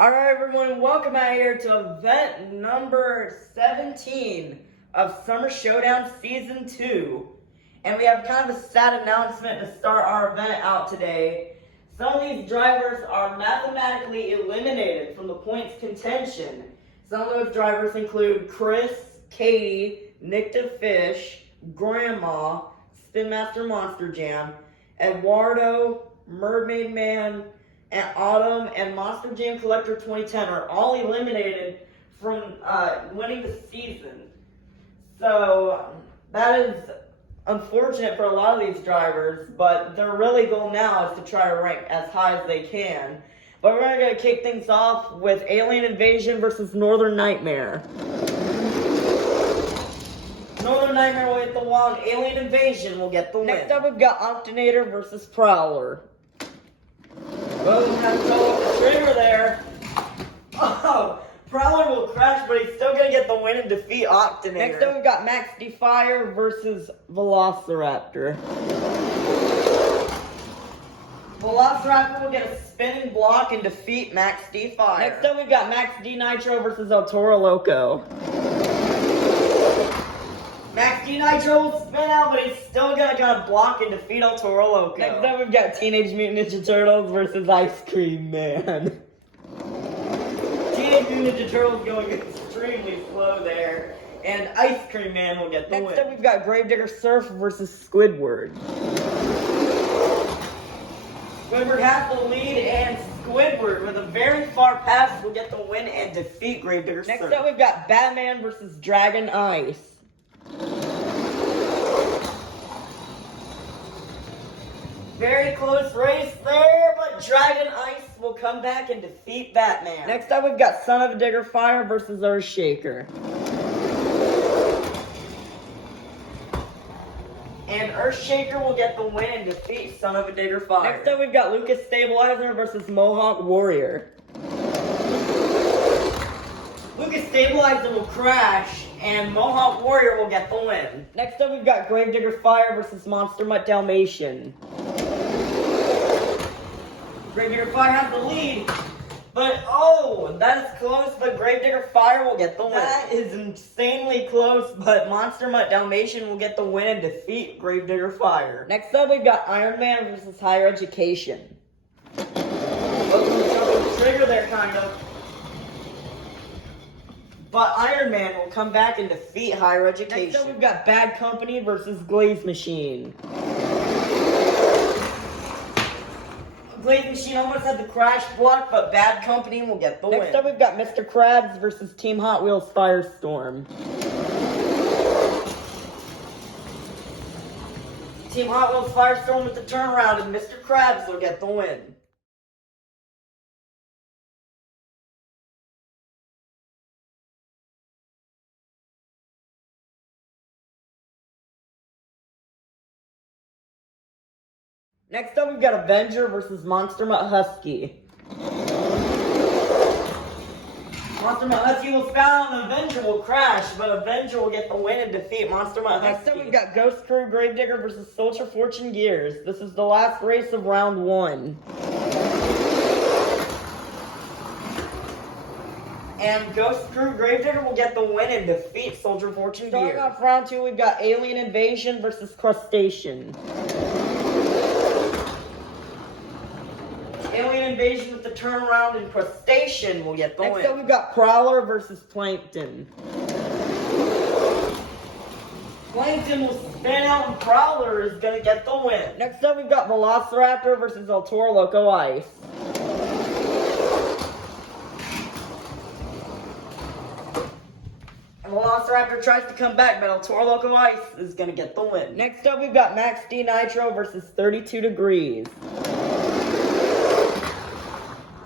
Alright everyone, welcome out here to event number 17 of Summer Showdown Season 2. And we have kind of a sad announcement to start our event out today. Some of these drivers are mathematically eliminated from the points contention. Some of those drivers include Chris, Katie, Nick the Fish, Grandma, Spin Master Monster Jam, Eduardo, Mermaid Man, and Autumn, and Monster Jam Collector 2010 are all eliminated from winning the season. So that is unfortunate for a lot of these drivers, but their really goal now is to try to rank as high as they can. But we're going to kick things off with Alien Invasion versus Northern Nightmare. Northern Nightmare will hit the wall, and Alien Invasion will get the win. Next up, we've got Octanator versus Prowler. Boom, has to go with the trigger there. Oh, Prowler will crash, but he's still going to get the win and defeat Octanator. Next up, we've got Max Defier versus Velociraptor. Velociraptor will get a spinning block and defeat Max Defier. Next up, we've got Max D Nitro versus El Toro Loco. Max D Nitro will spin out, but he's still gonna block and defeat El Toro Loco. Next up, we've got Teenage Mutant Ninja Turtles versus Ice Cream Man. Teenage Mutant Ninja Turtles going extremely slow there, and Ice Cream Man will get the win. Next up, we've got Gravedigger Surf versus Squidward. Squidward has the lead, and Squidward, with a very far pass, will get the win and defeat Gravedigger Surf. Next up, we've got Batman versus Dragon Ice. Very close race there, but Dragon Ice will come back and defeat Batman. Next up, we've got Son of a Digger Fire versus Earthshaker. And Earthshaker will get the win and defeat Son of a Digger Fire. Next up, we've got Lucas Stabilizer versus Mohawk Warrior. Lucas Stabilizer will crash, and Mohawk Warrior will get the win. Next up, we've got Gravedigger Fire versus Monster Mutt Dalmatian. Gravedigger Fire has the lead, but that is close, but Gravedigger Fire will get the win. That is insanely close, but Monster Mutt Dalmatian will get the win and defeat Gravedigger Fire. Next up, we've got Iron Man versus Higher Education. The trigger there, kind of. But Iron Man will come back and defeat Higher Education. Next up, we've got Bad Company versus Glaze Machine. Glaze Machine almost had the crash block, but Bad Company will get the win. Next up, we've got Mr. Krabs versus Team Hot Wheels Firestorm. Team Hot Wheels Firestorm with the turnaround, and Mr. Krabs will get the win. Next up, we've got Avenger versus Monster Mutt Husky. Monster Mutt Husky will foul, and Avenger will crash, but Avenger will get the win and defeat Monster Mutt Husky. Next up, we've got Ghost Crew Gravedigger versus Soldier Fortune Gears. This is the last race of round 1. And Ghost Crew Gravedigger will get the win and defeat Soldier Fortune Gears. Starting off round 2, we've got Alien Invasion versus Crustacean. Alien Invasion with the turnaround, and Crustacean will get the win. Next up, we've got Prowler versus Plankton. Plankton will spin out, and Prowler is going to get the win. Next up, we've got Velociraptor versus El Toro Loco Ice. And Velociraptor tries to come back, but El Toro Loco Ice is going to get the win. Next up, we've got Max D Nitro versus 32 Degrees.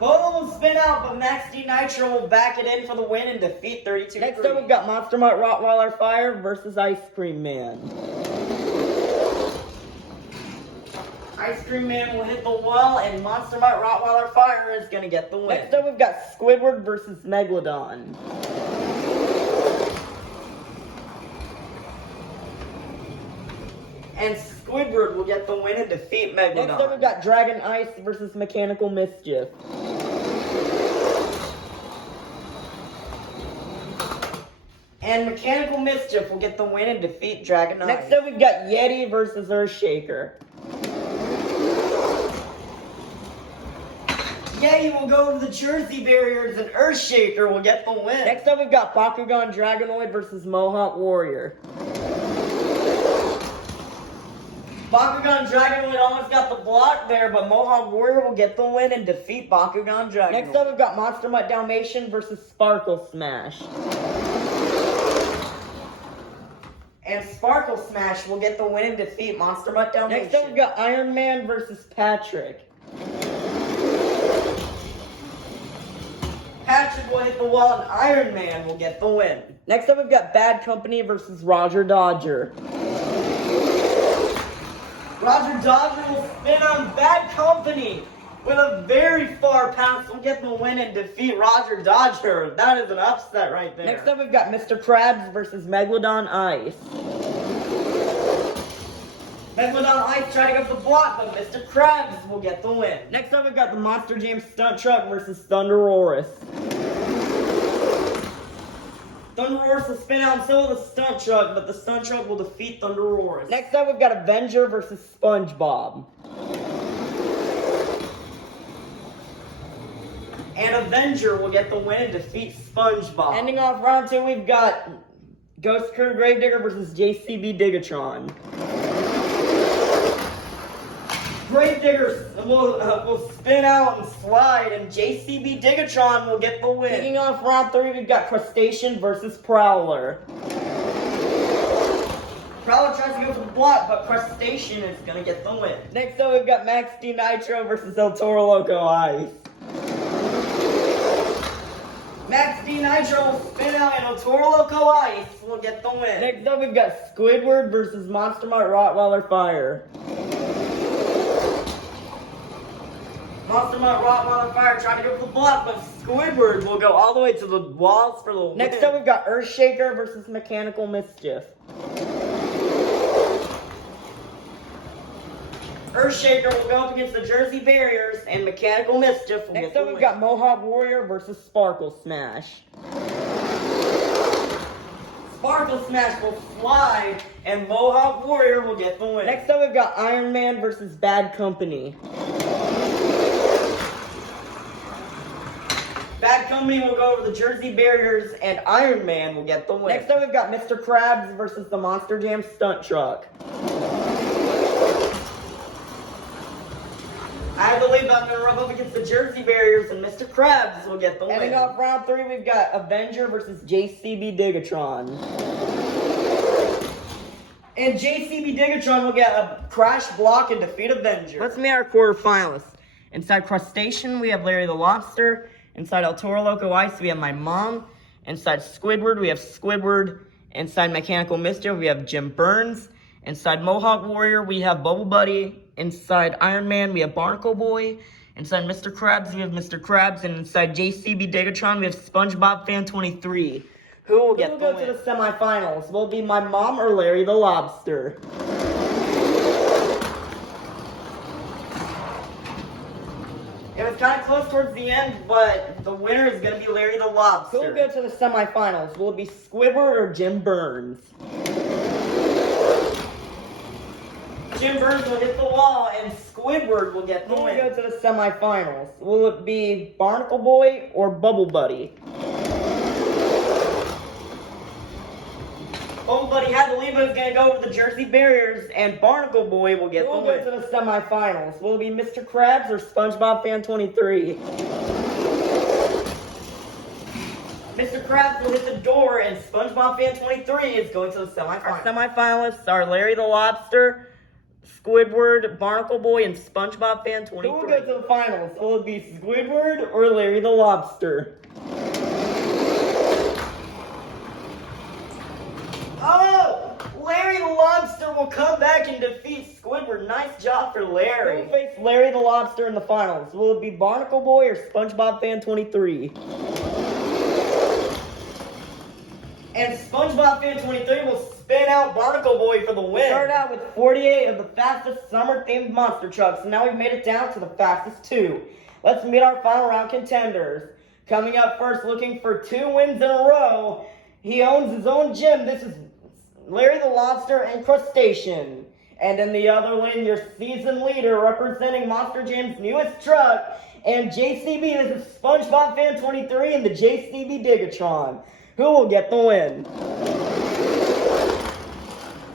Both will spin out, but Max D Nitro will back it in for the win and defeat 32 Next up, we've got Monster Mutt Rottweiler Fire versus Ice Cream Man. Ice Cream Man will hit the wall, and Monster Mutt Rottweiler Fire is going to get the win. Next up, we've got Squidward versus Megalodon. And Squidward will get the win and defeat Megalodon. Next up, we've got Dragon Ice versus Mechanical Mischief. And Mechanical Mischief will get the win and defeat Dragon Knight. Next up, we've got Yeti versus Earthshaker. Yeti will go over the Jersey barriers, and Earthshaker will get the win. Next up, we've got Bakugan Dragonoid versus Mohawk Warrior. Bakugan Dragonoid almost got the block there, but Mohawk Warrior will get the win and defeat Bakugan Dragonoid. Next up, we've got Monster Mutt Dalmatian versus Sparkle Smash. And Sparkle Smash will get the win and defeat Monster Mutt Dalmatian. Next up, we've got Iron Man versus Patrick. Patrick will hit the wall, and Iron Man will get the win. Next up, we've got Bad Company versus Roger Dodger. Roger Dodger will spin on Bad Company with a very far pass. Will get the win and defeat Roger Dodger. That is an upset right there. Next up, we've got Mr. Krabs versus Megalodon Ice. Megalodon Ice tried to go for the block, but Mr. Krabs will get the win. Next up, we've got the Monster Jam Stunt Truck versus Thunderosaurus. Thunderosaurus will spin out and so will the Stunt Truck, but the Stunt Truck will defeat Thunderosaurus. Next up, we've got Avenger versus SpongeBob. And Avenger will get the win and defeat SpongeBob. Ending off round 2, we've got Ghost Crew Gravedigger versus JCB Digatron. Gravedigger will spin out and slide, and JCB Digatron will get the win. Kicking off round 3, we've got Crustacean versus Prowler. Prowler tries to go for the block, but Crustacean is going to get the win. Next up, we've got Max D Nitro versus El Toro Loco Ice. Max D Nitro will spin out, and El Toro Loco Ice will get the win. Next up, we've got Squidward versus Monster Mutt Rottweiler Fire. Monster Mutt Rottweiler Fire trying to go for the block, but Squidward will go all the way to the walls for the win. Next up, we've got Earthshaker versus Mechanical Mischief. Earthshaker will go up against the Jersey Barriers, and Mechanical Mischief will get the win. Next up, we've got Mohawk Warrior versus Sparkle Smash. Sparkle Smash will slide, and Mohawk Warrior will get the win. Next up, we've got Iron Man versus Bad Company. Bad Company will go over the Jersey Barriers, and Iron Man will get the win. Next up, we've got Mr. Krabs versus the Monster Jam Stunt Truck. I believe I'm going to rub up against the Jersey Barriers, and Mr. Krabs will get the win. Ending off round 3, we've got Avenger versus JCB Digatron. And JCB Digatron will get a crash block and defeat Avenger. Let's meet our quarterfinalists. Inside Crustacean, we have Larry the Lobster. Inside El Toro Loco Ice, we have my mom. Inside Squidward, we have Squidward. Inside Mechanical Mischief, we have Jim Burns. Inside Mohawk Warrior, we have Bubble Buddy. Inside Iron Man, we have Barnacle Boy. Inside Mr. Krabs, we have Mr. Krabs. And inside JCB Digatron, we have SpongeBob Fan 23. Who will get the win? Who will go to the semifinals? Will it be my mom or Larry the Lobster? It was kind of close towards the end, but the winner is going to be Larry the Lobster. Who will go to the semifinals? Will it be Squidward or Jim Burns? Jim Burns will hit the wall, and Squidward will get the win. Who will go to the semifinals? Will it be Barnacle Boy or Bubble Buddy? Bubble Buddy had to leave, but is going to go over the Jersey Barriers, and Barnacle Boy will get the win. Who will go to the semifinals? Will it be Mr. Krabs or SpongeBob Fan 23? Mr. Krabs will hit the door, and SpongeBob Fan 23 is going to the semifinals. Our semifinalists are Larry the Lobster, Squidward, Barnacle Boy, and SpongeBob Fan 23. Who will go to the finals? Will it be Squidward or Larry the Lobster? Oh! Larry the Lobster will come back and defeat Squidward. Nice job for Larry. Who will face Larry the Lobster in the finals? Will it be Barnacle Boy or SpongeBob Fan 23? And SpongeBob Fan 23 will spin out Barnacle Boy for the win. We started out with 48 of the fastest summer-themed monster trucks, and now we've made it down to the fastest 2. Let's meet our final round contenders. Coming up first, looking for 2 wins in a row, He owns his own gym. This is Larry the Lobster and Crustacean. And in the other lane, your season leader representing Monster Jam's newest truck and JCB. This is SpongeBob Fan 23 and the JCB Digatron. Who will get the win?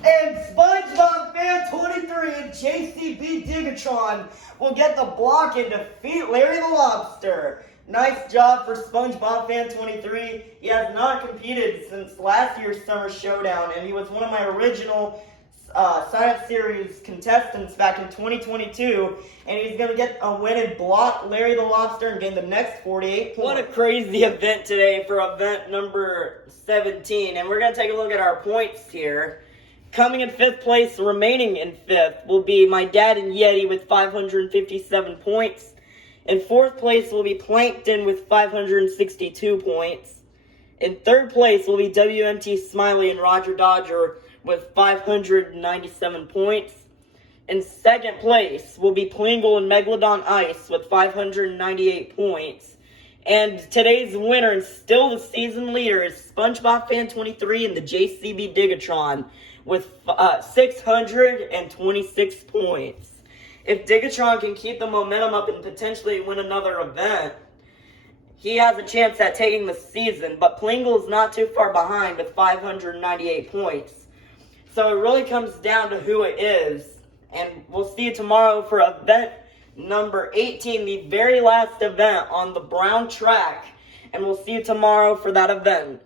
And SpongeBob Fan 23 and JCB Digatron will get the block and defeat Larry the Lobster. Nice job for SpongeBob Fan 23. He has not competed since last year's Summer Showdown, and he was one of my original Science Series contestants back in 2022, and he's going to get a win and block Larry the Lobster and gain the next 48 points. What a crazy event today for event number 17, and we're going to take a look at our points here. Coming in 5th place, remaining in 5th, will be my dad and Yeti with 557 points. In 4th place will be Plankton with 562 points. In 3rd place will be WMT Smiley and Roger Dodger with 597 points. In 2nd place will be Plingle and Megalodon Ice with 598 points. And today's winner and still the season leader is SpongeBob Fan 23 and the JCB Digatron with 626 points. If Digatron can keep the momentum up and potentially win another event, he has a chance at taking the season, but Plingle is not too far behind with 598 points. So it really comes down to who it is, and we'll see you tomorrow for event number 18, the very last event on the brown track, and we'll see you tomorrow for that event.